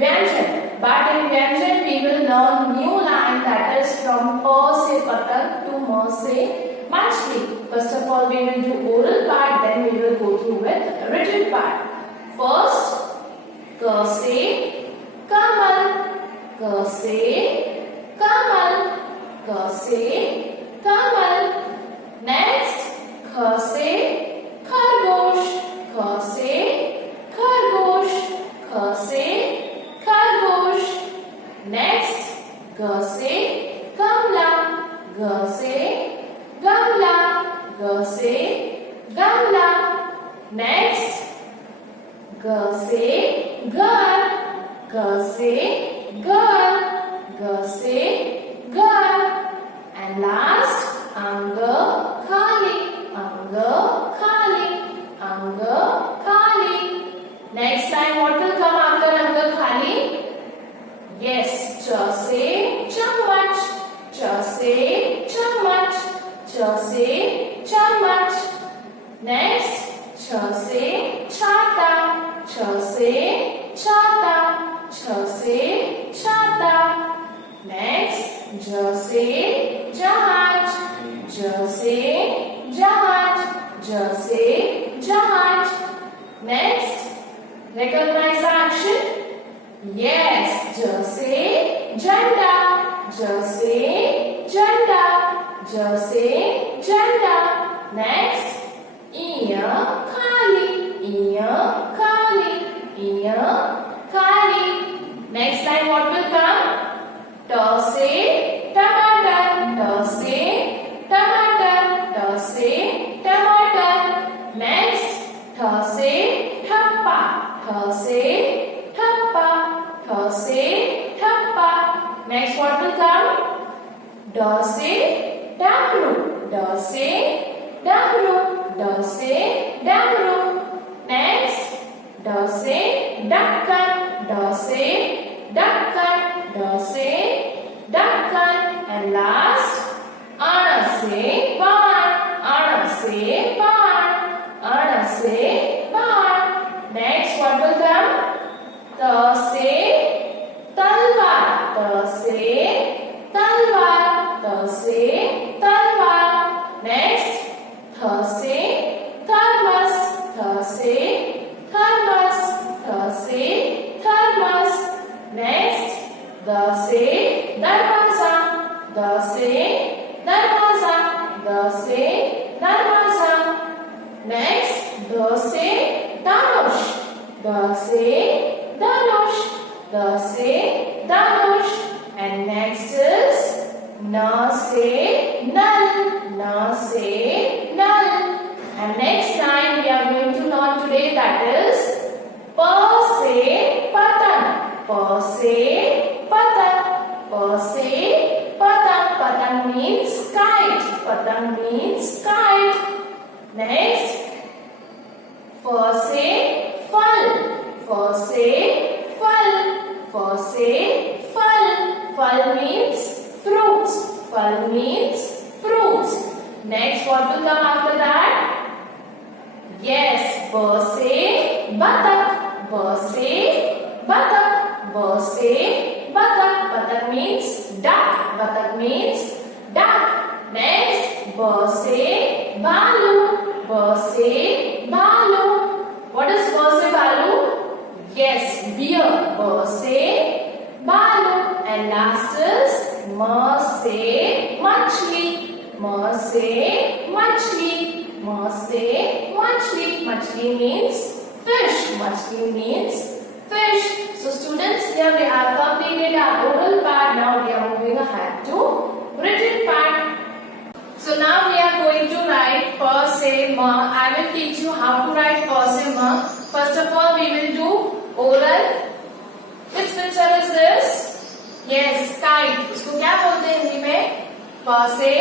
Vyanjan. But in Vyanjan we will learn new line, that is from pa se patang to ma se machli. First of all we will do oral part, then we will go through with written part. First, ka se kamal, ka se kamal, ka se kamal. Next, kha se khargosh, kha se khargosh, kha se khargosh. Next, ga se gamla, ga se gamla, ga se gamla. Next, ga se gar, ga se gar, ga se gar. And last, anga khali, anga khali, anga khali. Next line, what will come after anga khali? Yes, cha se chammach, cha se chammach, cha se chammach. Next, cha se chata, cha se chata, cha se chata. Next, ja se jahaj, ja se jahaj, ja se jahaj. Next, recognize the action. Yes, ja se janda, ja se janda, ja se janda. Next, iya khali, iya khali, iya khali. Next line, what will come? Ta se tamatar, ta se tamatar, ta se tamatar. Next, tha se thappa, tha se thappa, tha se thappa. Next, what will come? Da se damru, da se damru, da se damru. Next, da se dakkan, da se dakkan, da se dakkan. And last, ana se ban, ana se ban, ana se ban. Next, what will come? Ta se talwar, ta se talwar, ta se talwar. Next, tha se thermos, tha se thermos, tha se thermos. Next, da se darwaza, da se darwaza, da se darwaza. Next, da se danush, da se danush, da se danush. And next is na se nal, na se nal. And next line we are going to learn today, that is pa se patang, pa se patang, pa se patang. Patang means kite, patang means kite. Next, fa se fal, fa se fal, fa se fal. Fal means fruits, fal means fruits. Next, what will come after that? Yes, ba se batak, ba se batak, ba se batak. Batak means duck, batak means duck. Next, ba se balu, ba se balu. What is ba se balu? Yes, beer, ba se balu. And last is ma se machli, ma se machli, ma se machli. Machli means fish, machli means fish. So students, here we have completed our oral part. Now we are moving ahead to written part. So now we are going to write pa se ma. I will teach you how to write pa se ma. First of all, we will do oral. Which picture is this? Yes, kite. इसको क्या बोलते हैं हिंदी में? pa से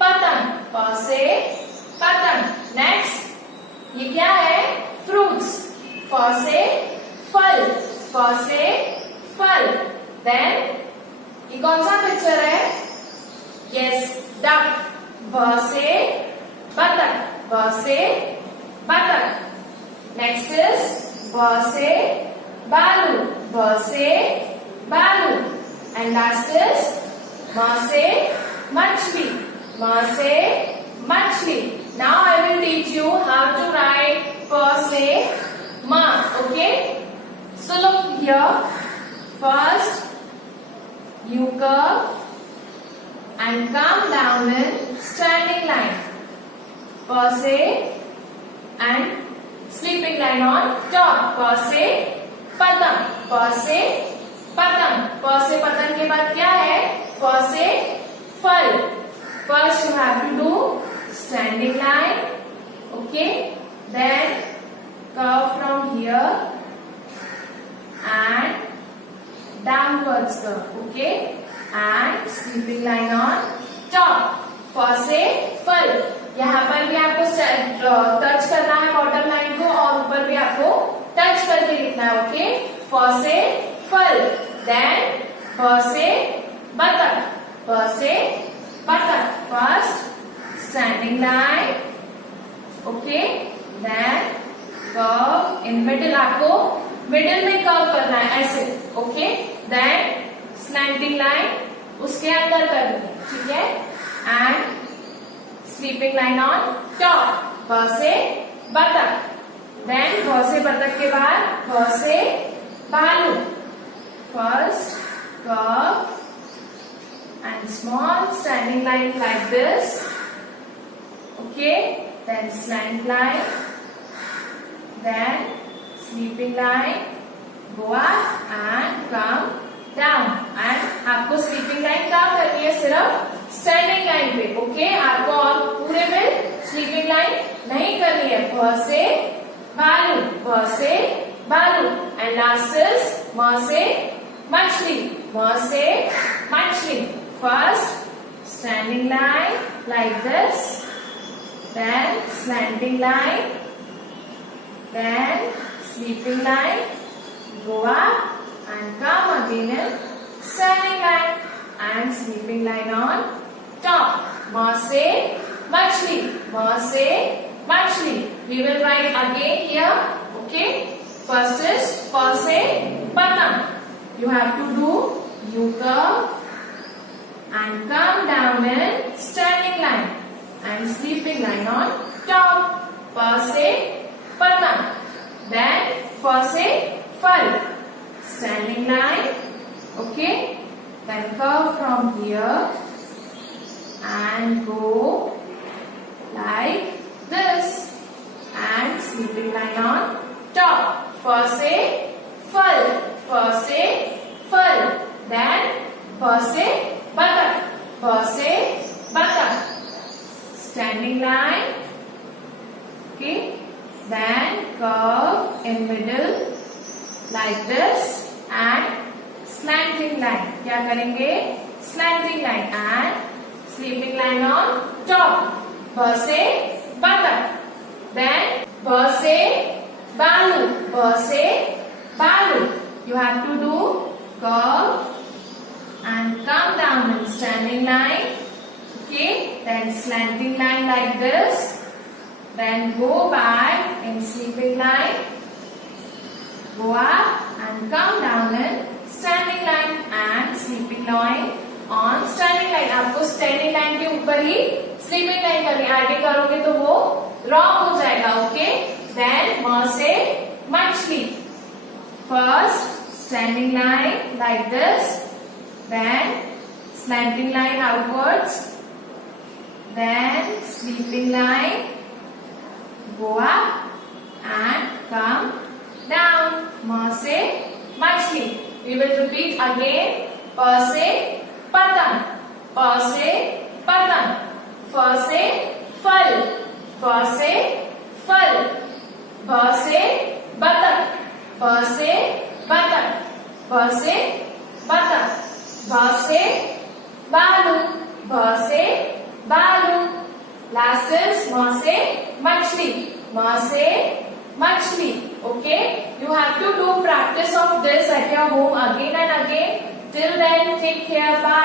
पतंग, pa से पतंग. Next, ये क्या है? Fruits. fa से फल, fa से फल. Then, ये कौन सा पिक्चर है? Yes, duck. ba से बतख, ba से बतख. Next is ba से बालू, ba se balu. And last is ma se machli. Ma se machli. Now I will teach you how to write pa se ma. Okay? So look here. First, you curve and come down in standing line. Pa se and sleeping line on top. Pa se patang. Pa se patang. Pa se patang के बाद क्या है? Pa se फल. First you have to do standing line. Okay. Then curve from here and downwards curve. Okay. And sleeping line on top. Pa se फल. यहाँ पर भी आपको टच करना है बॉटम लाइन को और ऊपर भी आपको टच करके लिखना है. ओके. फ से फल. देन ब से बतख. ब से बतख. First standing line. Okay. Then curve in middle. आपको मिडिल में कर्व करना है ऐसे. ओके. देन स्लैंटिंग लाइन उसके अंदर करनी है. ठीक है. And sleeping line on top. ब से बतख. Then ब से बतख के बाद ब से भालू. First curve and small standing line like this. Okay. Then slant line. Then sleeping line. Go up and come down. And आपको sleeping line कहाँ करनी है? सिर्फ स्टैंडिंग लाइन पे. ओके. आपको और पूरे में स्लीपिंग लाइन नहीं करनी है. भ से भालू. भ से भालू. एंड लास्ट इज म से मछली. म से मछली. First standing line like this. Then slanting line. Then sleeping line. Go up and come again in standing line and sleeping line on top. Ma se machli. Ma se machli. We will write again here. Okay. First is pa se patang. You have to do U curve and come down in standing line and sleeping line on top. Pa se patang. Then fa se fal. Standing line. Okay. Then curve from here and go like this and sleeping line on top. Fa se fal. Fa se fal. Then ba se batak. Ba se batak. Standing line. Okay. Then curve in middle like this and slanting line. क्या करेंगे? Slanting line and sleeping line on top. ब से बतख. Then ब से बालू. ब से बालू. You have to do curve and come down in standing line. Okay. Then slanting line like this. Then go back in sleeping line. Go up and come down in standing line and sleeping line on standing line. आपको standing line के ऊपर ही sleeping line करनी है. आगे करोगे तो वो wrong हो जाएगा. Okay. Then म से मछली. First standing line like this. Then slanting line outwards. Then sleeping line. Go up and come down. म से मछली. We will repeat again. प से पतंग. प से पतंग. फ से फल. फ से फल. भ से बतख. भ से बतख. भ से बतख. भ से बालू. भ से बालू. Last is म से मछली. म से मछली. Okay. You have to do practice of this at your home again and again. Till then, take care. Bye.